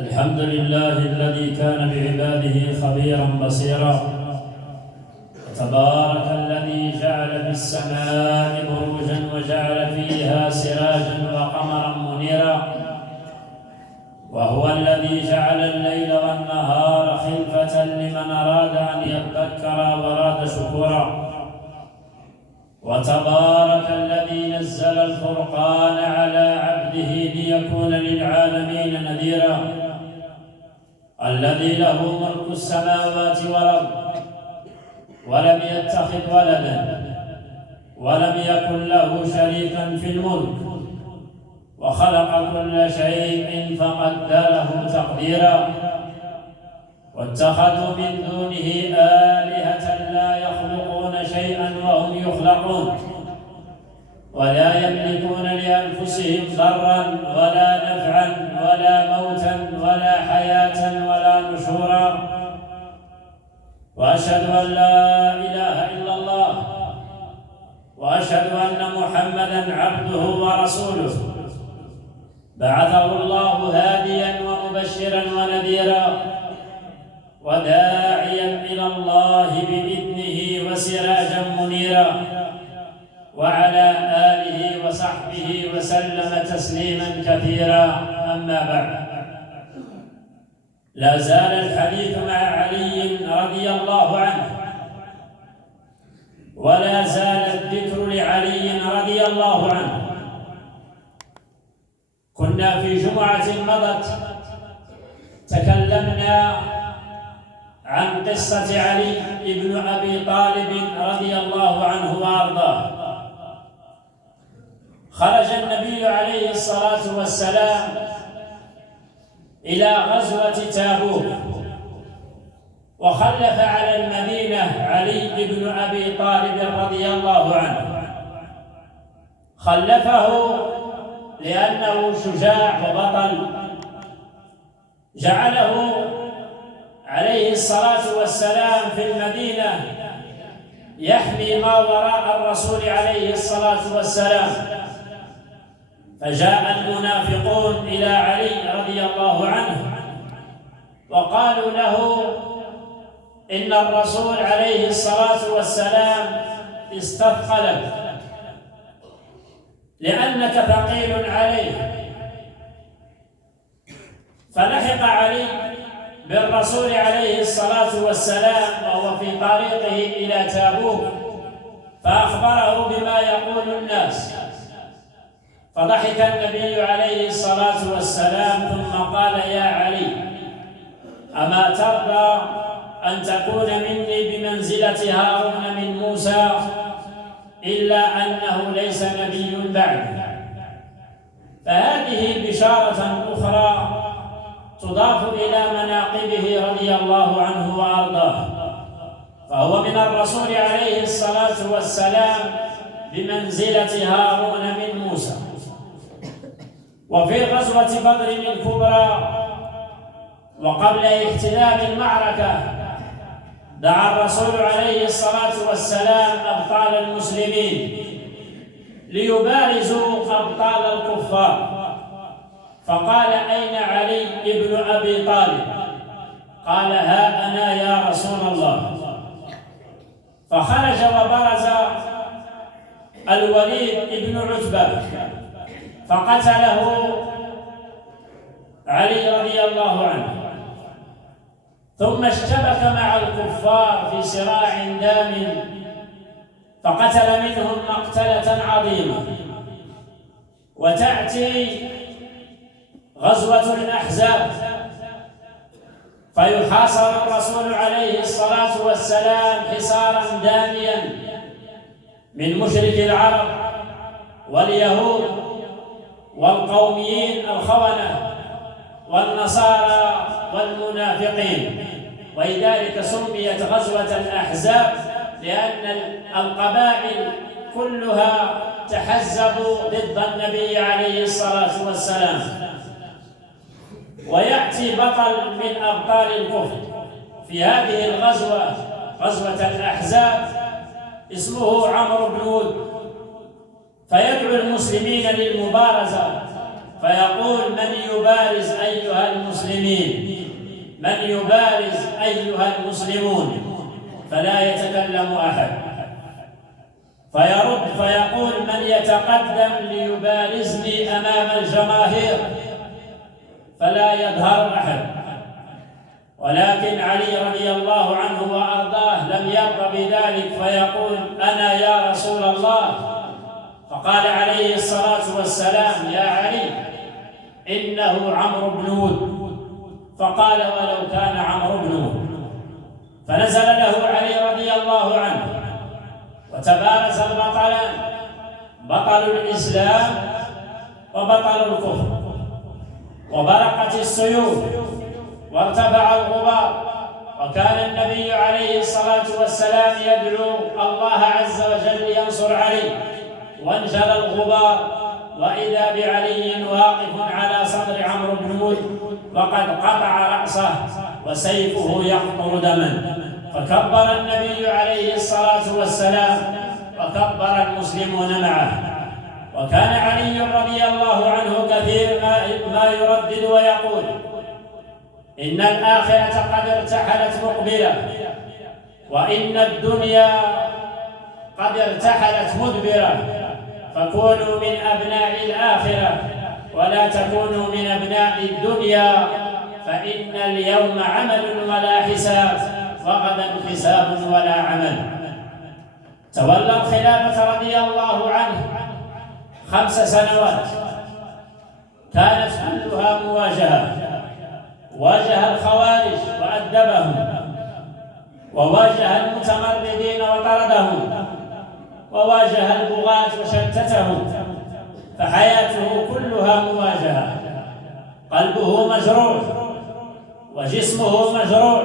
الحمد لله الذي كان بعباده خبيرا بصيرا. تبارك الذي جعل في السماء بروجا وجعل فيها سراجا وقمرا منيرا، وهو الذي جعل الليل والنهار خلفة لمن أراد أن يذكر وأراد شكورا. وتبارك الذي نزل الفرقان على عبده ليكون للعالمين نذيرا، الذي له ملك السماوات والأرض ولم يتخذ ولدا ولم يكن له شريكا في الملك، وخلق كل شيء فقدره تقديرا. واتخذوا من دونه آلهة لا يخلقون شيئا وهم يخلقون، ولا يملكون لأنفسهم ضرا ولا نفعا ولا موتا ولا حياة ولا نشورا. وأشهد أن لا إله إلا الله، وأشهد أن محمدا عبده ورسوله، بعثه الله هاديا ومبشرا ونذيرا وداعيا إلى الله بإذنه وسراجا منيرا، وعلى آله وصحبه وسلم تسليما كثيرا. أما بعد، لا زال الحديث مع علي رضي الله عنه، ولا زال الذكر لعلي رضي الله عنه. كنا في جمعة مضت تكلمنا عن قصة علي بن أبي طالب رضي الله عنه وأرضاه. خرج النبي عليه الصلاة والسلام إلى غزوة تابوك، وخلف على المدينة علي بن أبي طالب رضي الله عنه. خلفه لأنه شجاع وبطل، جعله عليه الصلاة والسلام في المدينة يحمي ما وراء الرسول عليه الصلاة والسلام. فجاء المنافقون إلى علي رضي الله عنه وقالوا له إن الرسول عليه الصلاة والسلام استثقلك لأنك ثقيل عليه. فلحق علي بالرسول عليه الصلاة والسلام وهو في طريقه إلى تابوك، فأخبره بما يقول الناس. فضحك النبي عليه الصلاة والسلام ثم قال: يا علي، أما ترضى أن تكون مني بمنزلة هارون من موسى، إلا أنه ليس نبي بعد. فهذه بشارة أخرى تضاف إلى مناقبه رضي الله عنه وأرضاه، فهو من الرسول عليه الصلاة والسلام بمنزلة هارون من موسى. وفي غزوة بدر الكبرى وقبل احتدام المعركة دعا الرسول عليه الصلاة والسلام أبطال المسلمين ليبارزوا أبطال الكفار، فقال: أين علي بن أبي طالب؟ قال: ها أنا يا رسول الله. فخرج وبرز الوليد بن عتبة فقتله علي رضي الله عنه، ثم اشتبك مع الكفار في صراع دام فقتل منهم مقتلة عظيمة. وتأتي غزوة الأحزاب فيحاصر الرسول عليه الصلاة والسلام حصارا داميا من مشرك العرب واليهود والقوميين الخونة والنصارى والمنافقين. ولذلك سميت غزوة الأحزاب، لأن القبائل كلها تحزبوا ضد النبي عليه الصلاة والسلام. ويأتي بطل من أبطال الكفر في هذه الغزوة، غزوة الأحزاب، اسمه عمرو بن ود، فيدعو المسلمين للمبارزة، فيقول: من يبارز أيها المسلمين؟ من يبارز أيها المسلمون؟ فلا يتكلم أحد. فيرد فيقول: من يتقدم ليبارزني أمام الجماهير؟ فلا يظهر أحد. ولكن علي رضي الله عنه وأرضاه لم يرضى بذلك، فيقول: أنا يا رسول الله. فقال عليه الصلاة والسلام: يا علي، إنه عمرو بن ود. فقال: ولو كان عمرو بن ود. فنزل له علي رضي الله عنه، وتبارز البطلان، بطل الإسلام وبطل الكفر، وبرقت السيوف وارتفع الغبار. وكان النبي عليه الصلاة والسلام يدعو الله عز وجل ينصر علي، وانجل الغبار، وإذا بعلي واقف على صدر عمرو بن ود وقد قطع رأسه وسيفه يقطر دما. فكبر النبي عليه الصلاة والسلام وكبر المسلمون معه. وكان علي رضي الله عنه كثير ما يردد ويقول: إن الآخرة قد ارتحلت مقبلة، وإن الدنيا قد ارتحلت مدبرة، فكونوا من أبناء الآخرة ولا تكونوا من أبناء الدنيا، فإن اليوم عمل ولا حساب، وغدا حساب ولا عمل. تولى الخلافة رضي الله عنه 5 سنوات كانت كلها مواجهة. واجه الخوارج وأدبهم، وواجه المتمردين وطردهم، وواجه البغاة وشتتهم، فحياته كلها مواجهة. قلبه مجروح، وجسمه مجروح،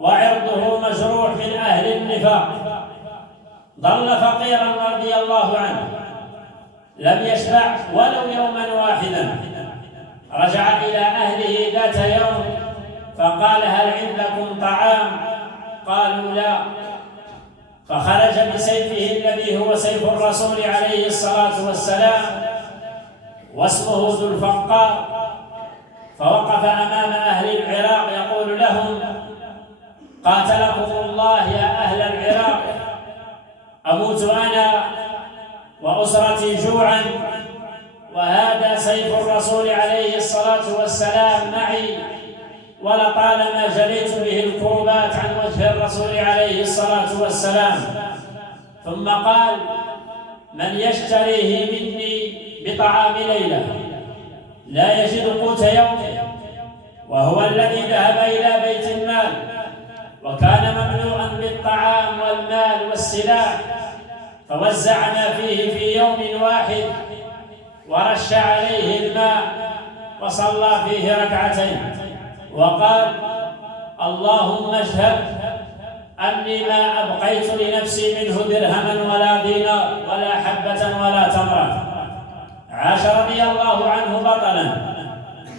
وعرضه مجروح من أهل النفاق. ظل فقيرا رضي الله عنه، لم يشبع ولو يوما واحدا. رجع إلى أهله ذات يوم فقال: هل عندكم طعام؟ قالوا: لا. فخرج بسيفه الذي هو سيف الرسول عليه الصلاة والسلام، واسمه ذو الفقار، فوقف أمام أهل العراق يقول لهم: قاتلكم الله يا أهل العراق، أموت أنا وأسرتي جوعا، وهذا سيف الرسول عليه الصلاة والسلام معي، ولطالما جليت به الكربات عن وجه الرسول عليه الصلاة والسلام. ثم قال: من يشتريه مني بطعام ليلة لا يجد قوت يومه، وهو الذي ذهب إلى بيت المال وكان مملوءا بالطعام والمال والسلاح، فوزع ما فيه في يوم واحد، ورش عليه الماء وصلى فيه 2 ركعتين، وقال: اللهم اشهد أني ما أبقيت لنفسي منه درهما ولا دينار ولا حبة ولا تمرة. عاش رضي الله عنه بطلا،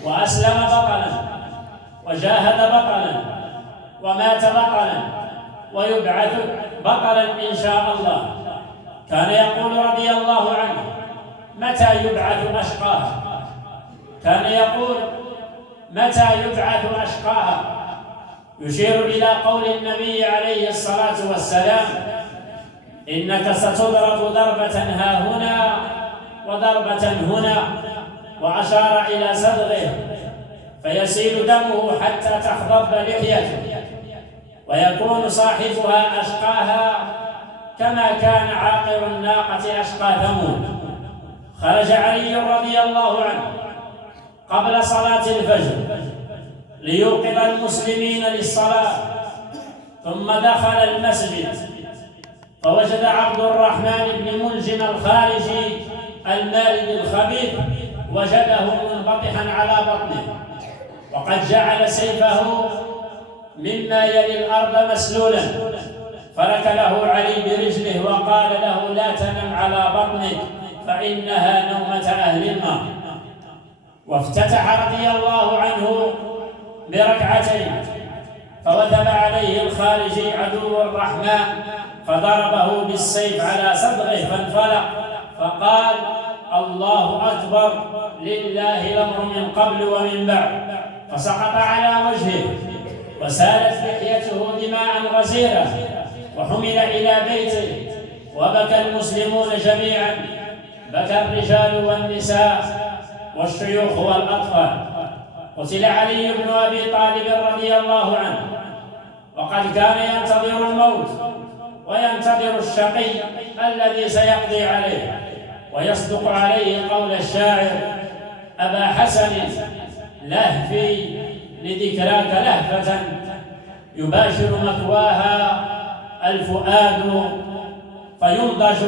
وأسلم بطلا، وجاهد بطلا، ومات بطلا، ويبعث بطلا إن شاء الله. كان يقول رضي الله عنه: متى يبعث أشقاها؟ كان يقول: متى يبعث أشقاها؟ يشير إلى قول النبي عليه الصلاة والسلام: إنك ستضرب ضربة ها هنا وضربة هنا، وأشار إلى صدغه فيسيل دمه حتى تخضب لحيته، ويكون صاحبها أشقاها كما كان عاقر الناقة أشقى ثمود. خرج علي رضي الله عنه قبل صلاة الفجر ليوقظ المسلمين للصلاة، ثم دخل المسجد فوجد عبد الرحمن بن ملجم الخارجي المارد الخبيث، وجده منبطحا على بطنه، وقد جعل سيفه مما يلي الأرض مسلولا، فركله علي برجله وقال له: لا تنم على بطنك فإنها نومة أهل النار. وافتتح رضي الله عنه ب2 فوثب عليه الخارجي عدو الرحمن فضربه بالسيف على صدغه فانفلق، فقال: الله أكبر لله الأمر من قبل ومن بعد، فسقط على وجهه وسالت لحيته دماء غزيرة، وحمل إلى بيته، وبكى المسلمون جميعا، بكى الرجال والنساء والشيوخ والأطفال. قتل علي بن أبي طالب رضي الله عنه، وقد كان ينتظر الموت وينتظر الشقي الذي سيقضي عليه ويصدق عليه قول الشاعر: أبا حسن لهفي لذكراك لهفة يباشر مثواها الفؤاد فينضج،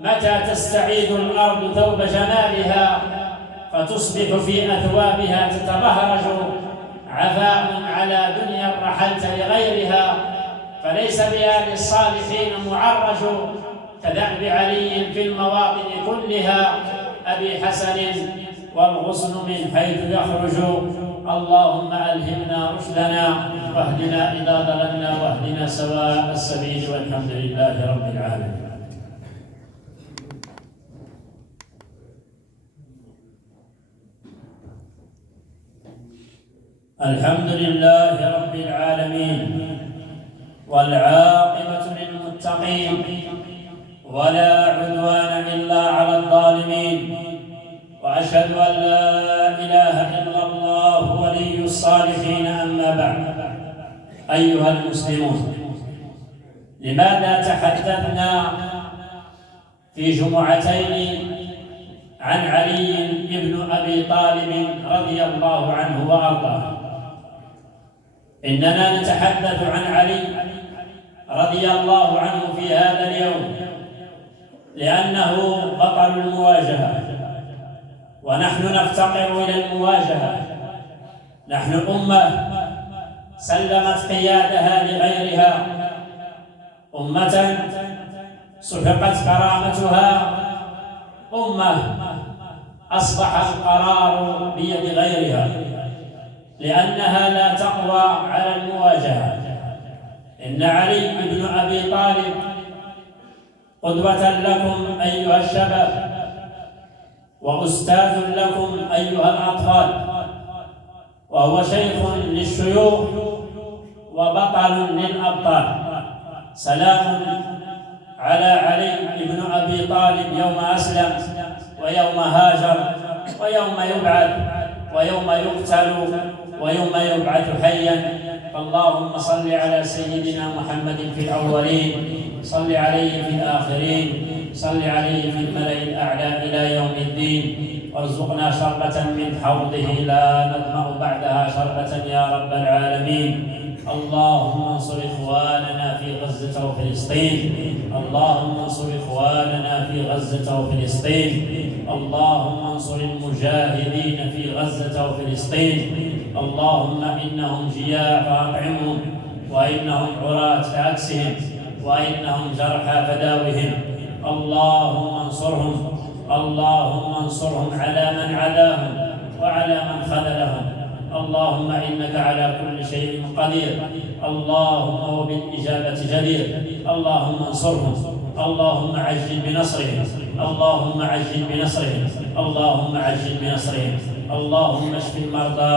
متى تستعيد الأرض ثوب جمالها فتصبح في أثوابها تتبهرج، عفاء على دنيا رحلت لغيرها فليس بآل الصالحين معرج، كدأب علي في المواطن كلها أبي حسن والغصن من حيث يخرج. اللهم ألهمنا رشدنا واهدنا إذا ضللنا واهدنا سواء السبيل، والحمد لله رب العالمين. الحمد لله رب العالمين، والعاقبة للمتقين، ولا عدوان إلا على الظالمين، وأشهد أن لا إله إلا الله ولي الصالحين. أما بعد، أيها المسلمون، لماذا تحدثنا في جمعتين عن علي بن أبي طالب رضي الله عنه وأرضاه؟ إننا نتحدث عن علي رضي الله عنه في هذا اليوم لأنه بطل المواجهة، ونحن نفتقر إلى المواجهة. نحن أمة سلمت قيادها لغيرها، أمة سحقت كرامتها، أمة أصبح القرار بيد غيرها لأنها لا تقوى على المواجهة. إن علي بن أبي طالب قدوة لكم أيها الشباب، وأستاذ لكم أيها الأطفال، وهو شيخ للشيوخ وبطل للأبطال. سلام على علي بن أبي طالب يوم أسلم، ويوم هاجر، ويوم يبعث، ويوم يقتل، ويوم يبعث حيا. فاللهم صل على سيدنا محمد في الأولين، صل عليه في الآخرين، صل عليه في الملأ الأعلى إلى يوم الدين، وارزقنا شربة من حوضه لا نظمأ بعدها شربة يا رب العالمين. اللهم انصر إخواننا في غزة وفلسطين، اللهم انصر إخواننا في غزة وفلسطين، اللهم انصر المجاهدين في غزة وفلسطين. اللهم إنهم جياع فأطعمهم، وإنهم عراة فأكسهم، وإنهم جرحى فداوهم. اللهم انصرهم، اللهم انصرهم على من عداهم وعلى من خذلهم. اللهم إنك على كل شيء قدير، اللهم وبالإجابة جدير. اللهم انصرهم، اللهم عجل بنصرهم، اللهم عجل بنصرهم، اللهم عجل بنصرهم. اللهم اشف المرضى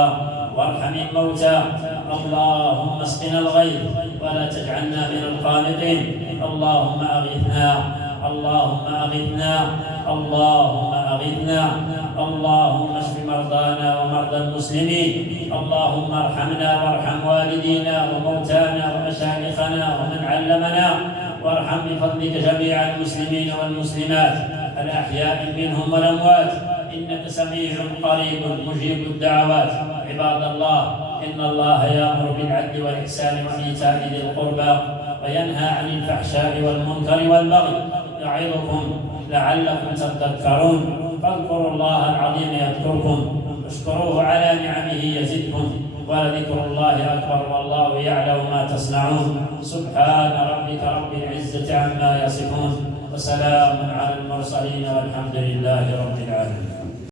وارحم الموتى، اللهم اسقنا الغيث ولا تجعلنا من القانطين. اللهم أغثنا، اللهم أغثنا، اللهم أغثنا. اللهم اشف مرضانا ومرضى المسلمين. اللهم ارحمنا وارحم والدينا وموتانا ومشايخنا ومن علمنا، وارحم بفضلك جميع المسلمين والمسلمات الأحياء منهم والأموات، إنك سميع قريب مجيب الدعوات. عباد الله، إن الله يأمر بالعدل والإحسان وإيتاء ذي القربى، وينهى عن الفحشاء والمنكر والبغي، يعظكم لعلكم تذكرون. فاذكروا الله العظيم يذكركم، اشكروه على نعمه يزدكم، ولذكر الله أكبر والله يعلم ما تصنعون. سبحان ربك رب العزة عما يصفون، وسلام على المرسلين، والحمد لله رب العالمين.